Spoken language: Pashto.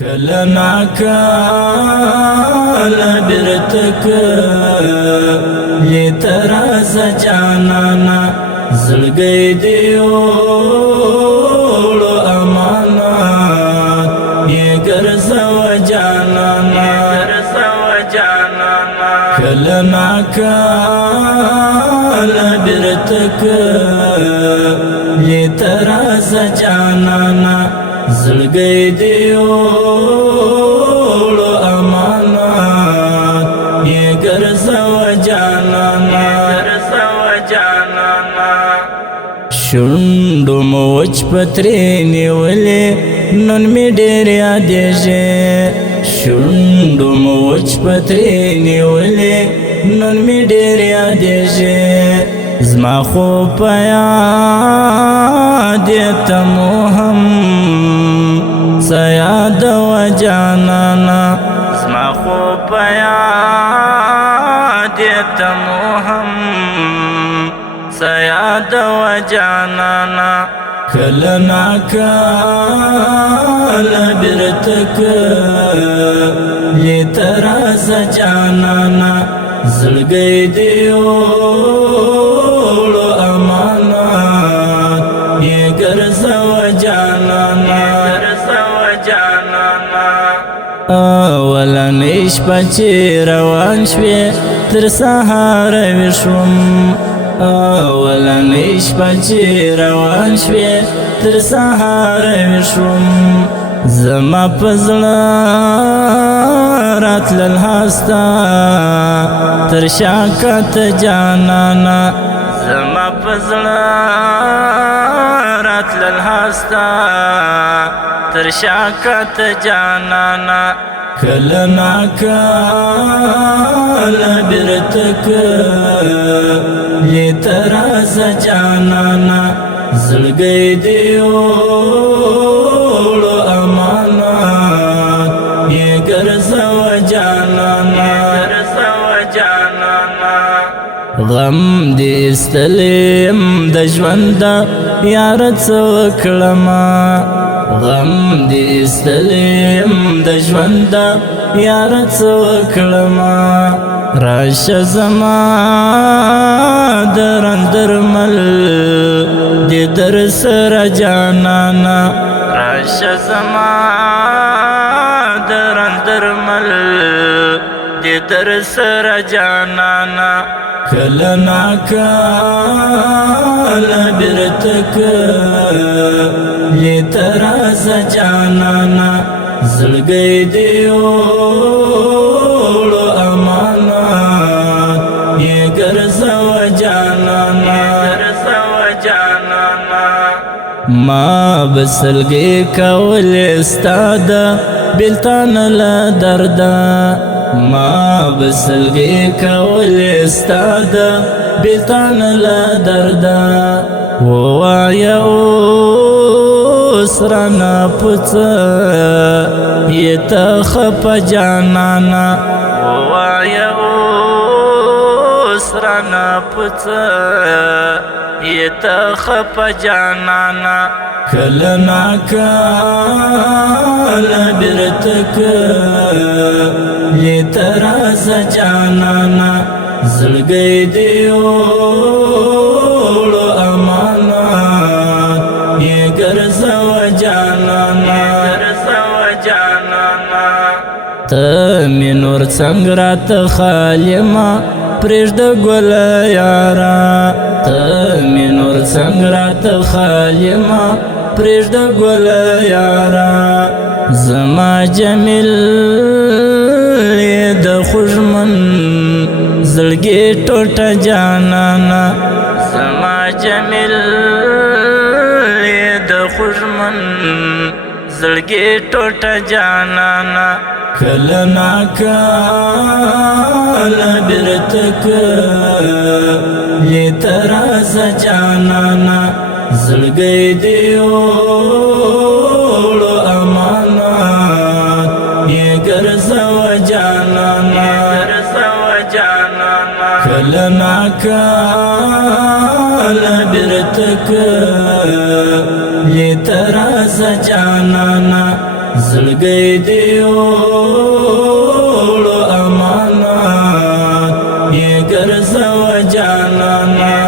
کله ناکله بیرته کلی ته راځه جانانه زړګی دې وړو امانت یې ګرځوه جانانه کله ناکله بیرته کلی ته راځه جانانه زړګی دې وړو امانت یې ګرځوه جانانه شونډو مو وچ پترې نیولې نن مې ډېر یادېږي شونډو مو وچ پترې نیولې نن مې ډېر یادېږي زما خو په یاد یې ته مو هم څه یادوه جانانه زما خو په یاد یې ته مو هم څه یادوه جانانه کله ناکله بیرته کلی ته راځه جانانه زړګی دې وړو امانت یې ګرځوه جانانه اولنۍ شپه چې روان شوې تر سهاره ویښ شوم اولنۍ شپه چې روان شوې تر سهاره ویښ شوم زما په زړه راتلل هسته تر شا کته جانانه زما په زړه راتلل هسته تر شا کته جانانه کله ناکله بیرته کلی ته راځه جانانه زړګی دې وړو امانت یې ګرځوه جانانه غم دې ایستلیم د ژونده یاره څه وکړمه غم دې ایستلیم د ژونده یاره څه وکړمه راشه زما د رندرمل دې در سره جانانه راشه زما د رندرمل دې در سره جانانه کله ناکله بیرته کلی ته راځه جانانه زړګی دې وړو امانت یې ګرځوه جانانه ما به سلګۍ کولې ستا د بېلتان له درده ما به سلګۍ کولې ستا د بېلتان له درده ووایه اوس رانه په څه یې ته خفه جانانه ووایه اوس رانه په څه یې ته خفه جانانه کله ناکله بیرته کلی ته راځه جانانه زړګی دې وړو امانت یې ګرځوه جانانه ته مې نور څنګه راته خالمه پرېږده ګله یاره ته مې نور څنګه راته خالمه پرېږده ګله یاره زما جمیل یې د خوږمن زړګي ټوټه جانانه زما جمیل یې د خوږمن زړګي ټوټه جانانه کله ناکله بیرته کلی ته راځه جانانه زړګی دې وړو امانت یې ګرځوه جانانه کله ناکله بیرته کلی ته راځه جانانه زړګی دی وړو امانات یې ګرځوه جانانا